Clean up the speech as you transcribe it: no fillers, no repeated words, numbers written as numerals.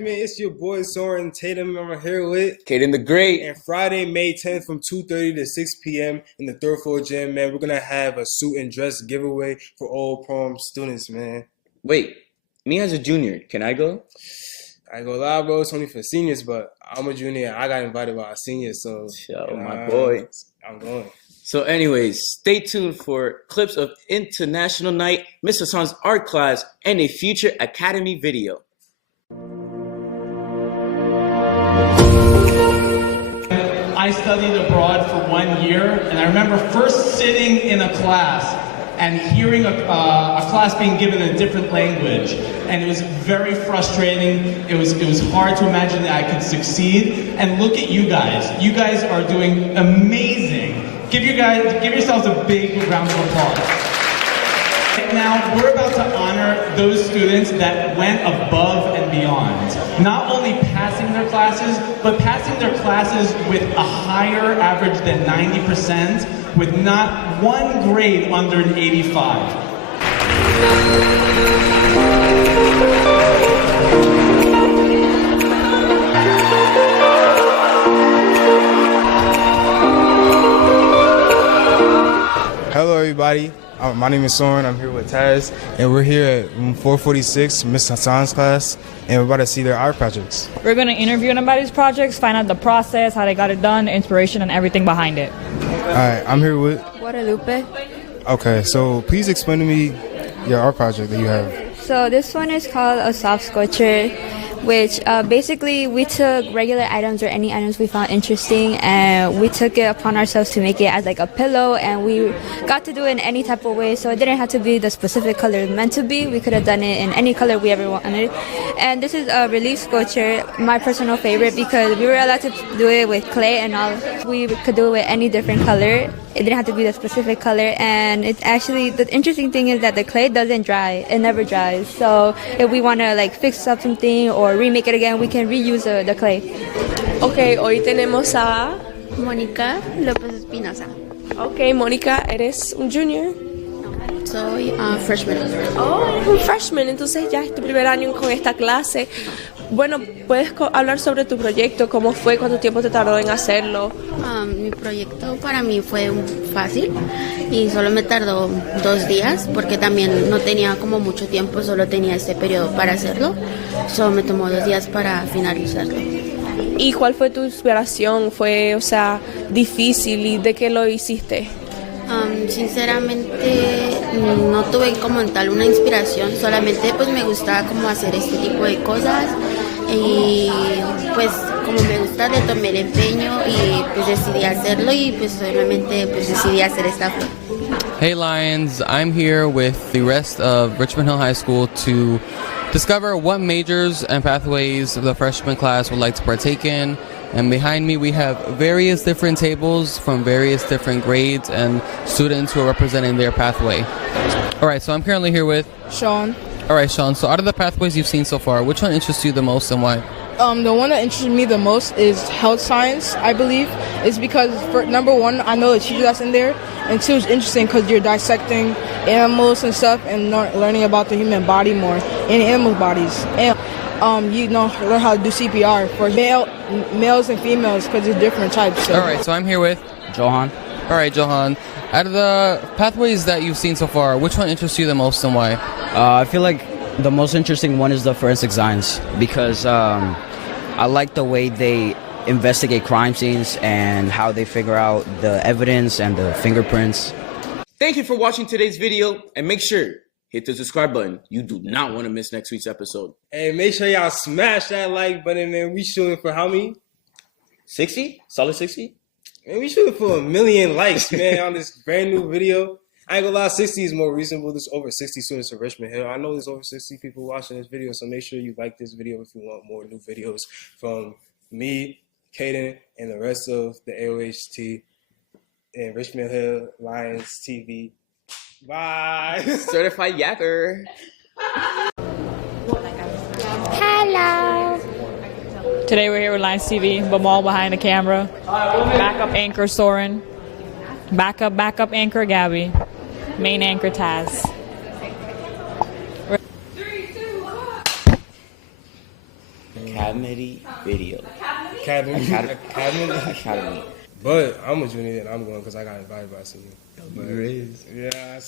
man, it's your boy Soren Tatum. I'm here with Kaden the Great. And Friday, May 10th from 2:30 to 6 p.m. in the third floor gym, man. We're going to have a suit and dress giveaway for all prom students, man. Wait, me as a junior, can I go? I ain't gonna lie, bro. It's only for seniors, but I'm a junior. I got invited by a senior, so my boy. I'm going. So anyways, stay tuned for clips of International Night, Mr. Hassan's art class, and a future Academy video. I studied abroad for 1 year, and I remember first sitting in a class and hearing a class being given in a different language, and it was very frustrating. It was hard to imagine that I could succeed. And look at you guys. You guys are doing amazing. Give yourselves a big round of applause. Now, we're about to honor those students that went above and beyond. Not only passing their classes, but passing their classes with a higher average than 90%, with not one grade under an 85. Hello, everybody. My name is Soren. I'm here with Taz, and we're here at room 446, Miss Hassan's class, and we're about to see their art projects. We're going to interview anybody's projects, find out the process, how they got it done, the inspiration, and everything behind it. All right, I'm here with Guadalupe. Okay, so please explain to me your art project that you have. So this one is called a soft sculpture, which basically we took regular items or any items we found interesting, and we took it upon ourselves to make it as like a pillow, and we got to do it in any type of way, so it didn't have to be the specific color it meant to be. We could have done it in any color we ever wanted. And this is a relief sculpture, my personal favorite, because we were allowed to do it with clay and all. We could do it with any different color. It didn't have to be the specific color, and it's actually, the interesting thing is that the clay doesn't dry. It never dries. So if we want to like fix up something or remake it again, we can reuse the clay. Ok, hoy tenemos a Mónica López Espinosa. Ok, Mónica, ¿eres un junior? Soy freshman. Oh, eres un freshman, entonces ya es tu primer año con esta clase. Bueno, ¿puedes hablar sobre tu proyecto? ¿Cómo fue? ¿Cuánto tiempo te tardó en hacerlo? Mi proyecto para mí fue fácil y solo me tardó 2 días porque también no tenía como mucho tiempo, solo tenía este periodo para hacerlo. Solo me tomó 2 días para finalizarlo. ¿Y cuál fue tu inspiración? ¿Fue, difícil y de qué lo hiciste? Sinceramente no tuve como en tal una inspiración, solamente pues me gustaba como hacer este tipo de cosas y pues como me gusta le tomé el empeño y pues decidí hacerlo y pues obviamente pues decidí hacer esta flor. Hey Lions, I'm here with the rest of Richmond Hill High School to discover what majors and pathways the freshman class would like to partake in. And behind me we have various different tables from various different grades and students who are representing their pathway. Alright, so I'm currently here with Sean. Alright, Sean, so out of the pathways you've seen so far, which one interests you the most and why? The one that interested me the most is health science, I believe. It's because, for number one, I know the teacher that's in there, and two, it's interesting because you're dissecting animals and stuff and learning about the human body more and animals' bodies. And learn how to do CPR for males and females because there's different types. So. All right, so I'm here with Johan. All right, Johan. Out of the pathways that you've seen so far, which one interests you the most and why? I feel like the most interesting one is the forensic science because I like the way they investigate crime scenes and how they figure out the evidence and the fingerprints. Thank you for watching today's video, and make sure hit the subscribe button. You do not want to miss next week's episode. Hey, make sure y'all smash that like button, man. We shooting for how many? 60? Solid 60? Man, we shooting for 1 million likes, man, on this brand new video. I ain't gonna lie, 60 is more reasonable. There's over 60 students at Richmond Hill. I know there's over 60 people watching this video, so make sure you like this video if you want more new videos from me, Kaden, and the rest of the AOHT and Richmond Hill Lions TV. Bye. Certified yacker. Hello. Today we're here with Lions TV, Bamal behind the camera, backup anchor Soren, backup anchor Gabby, main anchor Taz. Academy video. Academy. But I'm a junior and I'm going because I got invited by a senior. But, There is. Yeah, I said.